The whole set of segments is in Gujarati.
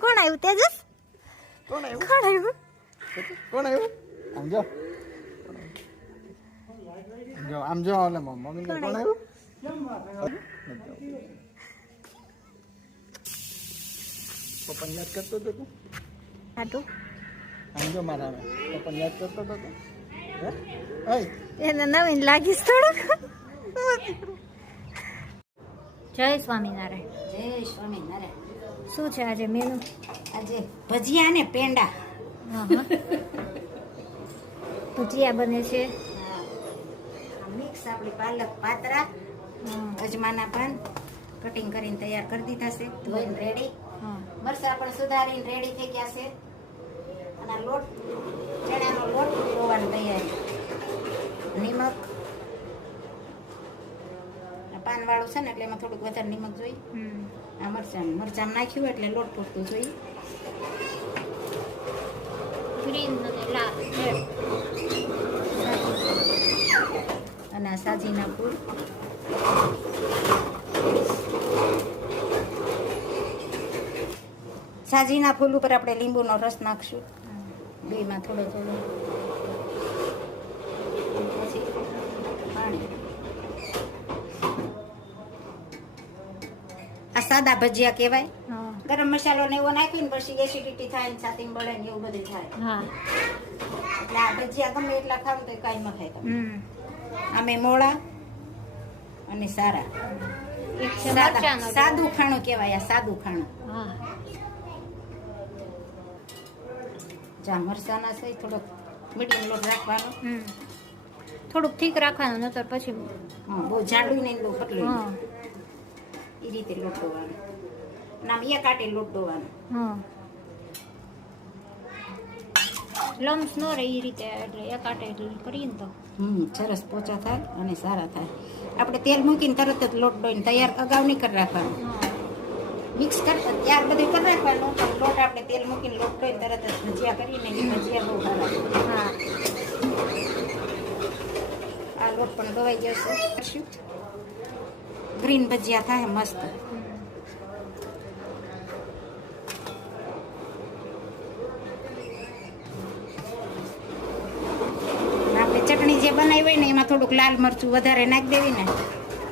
કોણ આવ્યું? તેજસ? કોણ આવ્યું? કોણ આવ્યું? કોણ આવ્યું? આમ જો. જો આમ જો ઓલે મમ્મી ને કોણ આવ્યું? પપ્પા યાદ કરતો હતો તું? હાટું આમ જો મારા પપ્પા યાદ કરતો હતો તું? હે? એને નવીન લાગીશ થોડુંક. જય સ્વામિનારાયણ. જય સ્વામિનારાયણ. શું છે આજે મેનુ આજે ભજીયા ને પેંડા. ભજીયા બને છે. મિક્સ આપણી પાલક પાતરા અજમાના પાન કટિંગ કરીને તૈયાર કરી દીધા છે ધોઈને રેડી. મરસા પણ સુધારીને રેડી થઈ ગયા છે. અને લોટ ચણાનો લોટ ધોવાની તૈયારી નિમક પાનવાળું છે ને એટલે એમાં થોડુંક વધારે નિમક જોઈ હમ. આ મરચાં મરચાં નાખ્યું એટલે લોટ પૂરતું જોઈ ગ્રીન અને લાલ. અને આ સાજીના ફૂલ. સાજીના ફૂલ ઉપર આપણે લીંબુનો રસ નાખશું. બેમાં થોડો થોડો પછી પાણી આ સાદા ભજીયા કહેવાય. ગરમ મસાલો ને એવો નાખીને પછી એસિડિટી થાય ને છાતી બળે ને એવું બધું થાય. હા. એટલે આ ભજીયા ગમે એટલા ખાવ તો કાંઈ ન થાય તમે. અમે મોળા અને સારા. સાદું ખાણું કહેવાય આ સાદું ખાણું. હા. જા મરસાના છે થોડોક મીડિયમ લોટ રાખવાનો. થોડુંક ઠીક રાખવાનું નતર પછી બહુ જાડું નહીં બહુ પતલું. એ રીતે લોટ ડોવાનો અને આમ એક આટે લોટ ડોવાનો હા. લમ્સ ન રહે એ રીતે એટલે એક આટે એટલે કરીએ ને તો. હમ સરસ પોચા થાય અને સારા થાય. આપણે તેલ મૂકીને તરત જ લોટ ડોઈને તૈયાર અગાઉ નહીં કરી રાખવાનું. મિક્સ કરતા ત્યાર બધું કરી રાખવાનું. પણ લોટ આપણે તેલ મૂકીને લોટ ડોઈને તરત જ ભજીયા કરીને એ ભજીયા બહુ સારા હા. આ લોટ પણ દવાઈ ગયો છે. ગ્રીન ભજીયા થાય મસ્ત આપણે ચટણી જે બનાવી હોય ને એમાં થોડુંક લાલ મરચું વધારે નાખી દેવી ને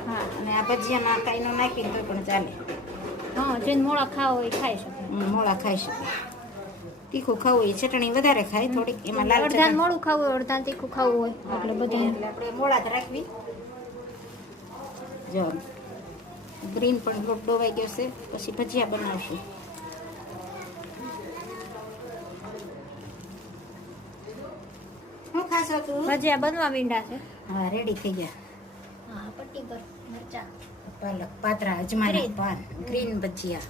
હા. અને આ ભજીયામાં કાંઈ નો નાખીને તો પણ ચાલે. હા જેને મોળા ખાવ હોય એ ખાઈ શકે. મોળા ખાઈ શકે. તીખું ખાવું હોય ચટણી વધારે ખાય થોડીક એમાં લાલ અડધા મોળું ખાવું હોય અડધા તીખું ખાવું હોય એટલે બધું એટલે આપણે મોળા જ રાખવી. જો ગ્રીન પણ લોટ ડોવાઈ ગયો છે પછી ભજીયા બનાવશું. શું ખાશો તું? ભજીયા બનવા મીંડા છે. હા રેડી થઈ ગયા. હા પટ્ટી પર મરચા. પાલક પાતરા અજમાના. પાન ગ્રીન ભજીયા.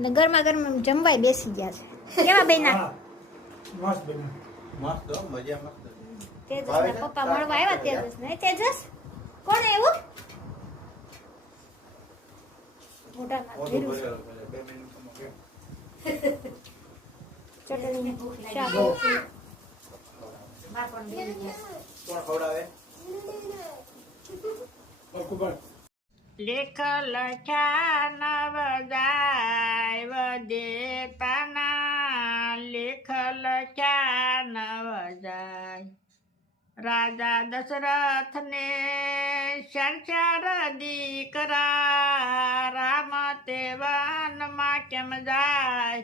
ને ગરમા ગરમ જમવાય બેસી ગયા છે. કેવા બેના મસ્ત બેના મસ્ત મજા મસ્ત. તેજસ ના પપ્પા મળવા આવ્યા તેજસ ને તેજસ કોણ આવ્યું? મોઢામાં ભેરું. ચટણી લેખ લખ્યા નવ જાય રાજા દશરથને ચાર ચાર દીકરા રામ તે વનમાં કેમ જાય?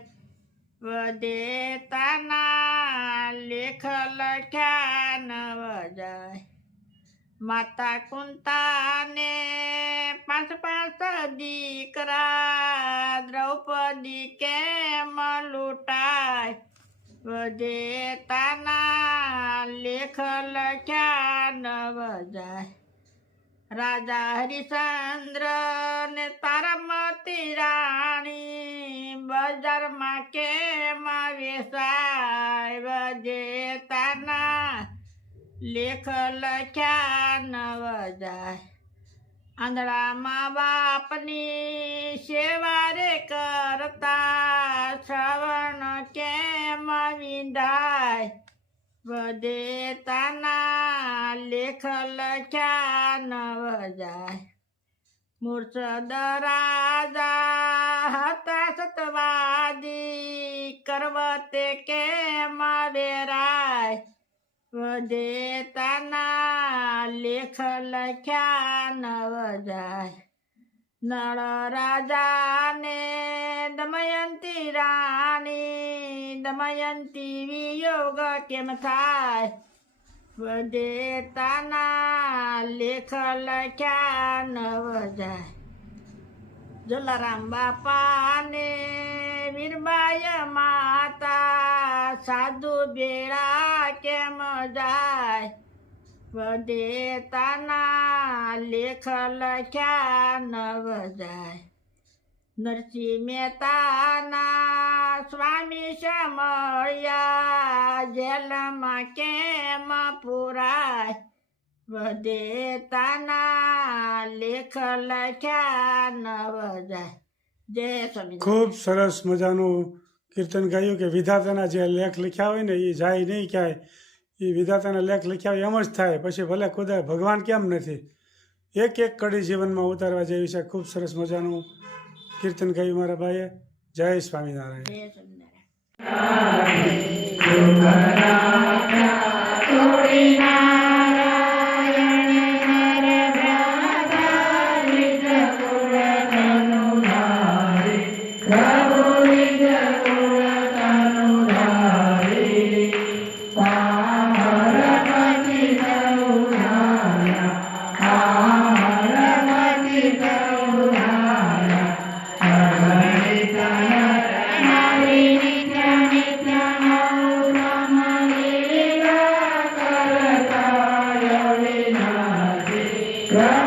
વદેતાના લેખ લખ્યા ન વજાય. માતા કુંતાને પાંચ પાંચ દીકરા દ્રૌપદી કેમ લૂંટાય? વધે તાના લેખ લખ્યા નવ જાય રાજા હરિચંદ્ર ને તારામતી રાણી બજારમાં કેમ વેસાય વધે તાના લેખ લખ્યા નવ જાય આંધળામાં બાપની સેવા રે કરતા શ્રવણ કેમ વિંધાય વદેતાના લેખ લખ્યા નવ જાય મુર્શદ રાજા હતા સતવાદી, કરવતે કેમ વેરાય? વદેતાના લેખ લખ્યા નવ જાય નળ રાજાને દમયંતી રાણી દમયંતી વિયોગ કેમ થાય? વદેતાના લેખ લખ્યા નવ જાય જલારામ બાપાને વીરબાય માતા, સાધુ બેડા કેમ જાય? વદેતાના લેખ લખ્યા નવ જાય નરસિંહ મહેતાના સ્વામી સમળ્યા જેલમાં કેમ પુરાય? વદેતાના લેખ લખ્યા નવજાય જય સ્વામી ખૂબ સરસ મજાનું કીર્તન ગાયું કે વિધાતાના જે લેખ લખ્યા હોય ને એ જાય નહીં ક્યાંય. એ વિધાતાના લેખ લખ્યા હોય એમ જ થાય. પછી ભલે ખુદા ભગવાન કેમ નથી? એક એક કડી જીવનમાં ઉતારવા જેવી છે. ખૂબ સરસ મજાનું કીર્તન ગાયું મારા ભાઈએ. જય સ્વામિનારાયણ. જય